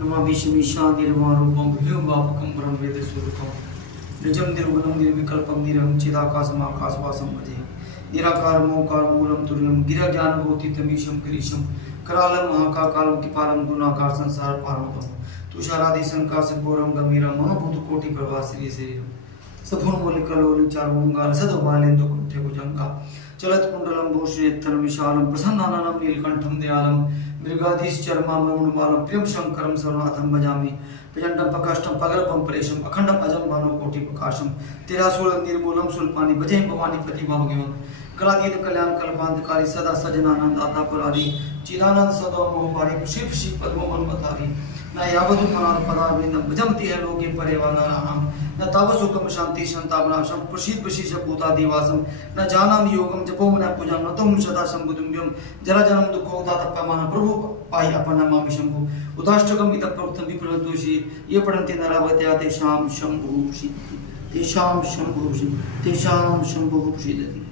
नमामि शमीशा निर्वारूपं विभ्रमवापकं ब्रह्मवेदस्वरूपं निजं निर्गुणं निर्विकल्पं निरहं चिदाकाशमाकाशवासं भजे निराकारमोकार मूलं तुर्यं गिराज्ञानगोतीतमीशं गिरीशं करालं महाकाकालं किपालं गुणाकार संसार पारमतम तुषारादि शंका से पूर्वं गंभीरं मनोभूत कोटि प्रभा श्री शरीरं सफुन मूलिकलोल चारुंगाल सदोबालेन्दु कृत्य भुजंगा चलत कुंडलम भूषणेत्थन विशालम प्रसन्नाननं नीलकंठम दयालम मृगाधीश्चर्मामृणमालं प्रियं शंकरं सर्वनाथं भजामि प्रचंडं प्रकाष्ठं पगलपं परेशं अखंडं अजं भानो कोटि प्रकाशं तेरासूलं निर्मूलं सुल्पानि भजे भवानी प्रतिभावगेवं कलातीत कल्याण कल्पांतकारी सदा सजनानंद दाता पुरारी चिदानंद सदो मोहपारी खुशी खुशी पद्मो मनमतारी न यावदु मनाद पदारविंदं भजन्ति है लोके परेवानानां न तावसुखम शांति शांतावनाशं प्रसीद प्रसीद भूता दिवासं न जानामि योगं जपो मन पूजं न तुम सदा संबुद्धं जरा जन्म दुखो तातपमान प्रभु पाहि अपनमामि शंभु उदाष्टकम इत प्रोक्तम विप्रदोषी ये पढ़न्ति नरावत्या तेषां शंभु सिद्धि तेषां शंभु सिद्धि